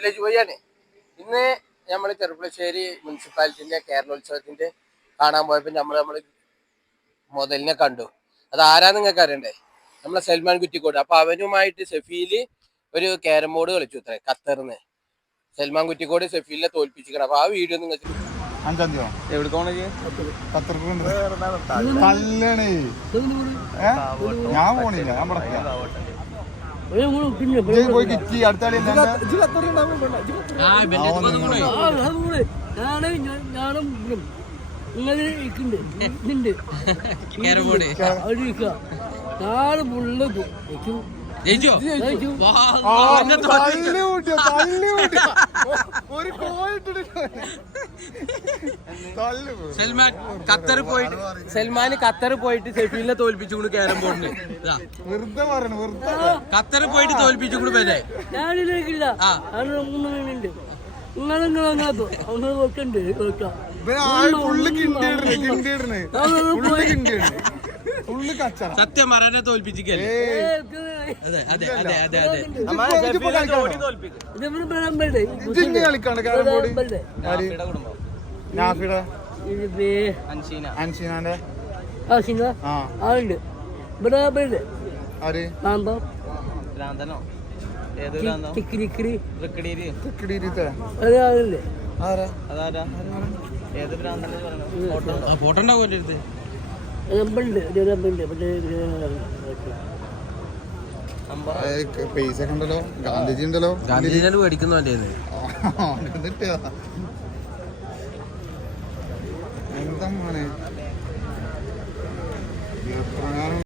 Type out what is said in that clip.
Village ബോയാണ്. ഇന്ന് നമ്മൾ ചെറുപ്പുളശ്ശേരി മുനിസിപ്പാലിറ്റിന്റെ കേരളോത്സവത്തിന്റെ കാണാൻ പോയപ്പോൾ നമ്മൾ മുതലിനെ കണ്ടു. അത് ആരാന്ന് നിങ്ങൾക്ക് അറിയണ്ടേ? നമ്മളെ സൽമാൻ കുറ്റിക്കോട്. അപ്പൊ അവനുമായിട്ട് സെഫീല് ഒരു ക്യാരം ബോർഡ് കളിച്ചു അത്രേ, ഖത്തറിന്ന്. സൽമാൻ കുറ്റിക്കോട് സെഫീലിനെ തോൽപ്പിച്ചിരിക്കണം. അപ്പൊ ആ വീഡിയോ നിങ്ങൾക്ക് 5 എവിടെ ഞാൻ പോണില്ല, ഞാൻ പോയി കിറ്റി അടുത്ത സൽമാൻ ഖത്തർ പോയിട്ട് സെഫീലിനെ തോൽപ്പിച്ചു കൂടി ക്യാരം ബോർഡിന്. ഖത്തർ പോയിട്ട് തോൽപ്പിച്ചു കൂടി പേരെ സത്യം പറയാനെ തോൽപ്പിച്ചിക്കല്ലേ. ഫോട്ടോ ഉണ്ടാവും എന്റെ അടുത്ത്. പൈസ ഉണ്ടല്ലോ, ഗാന്ധിജി ഉണ്ടല്ലോ. ഗാന്ധിജി മേടിക്കുന്നു.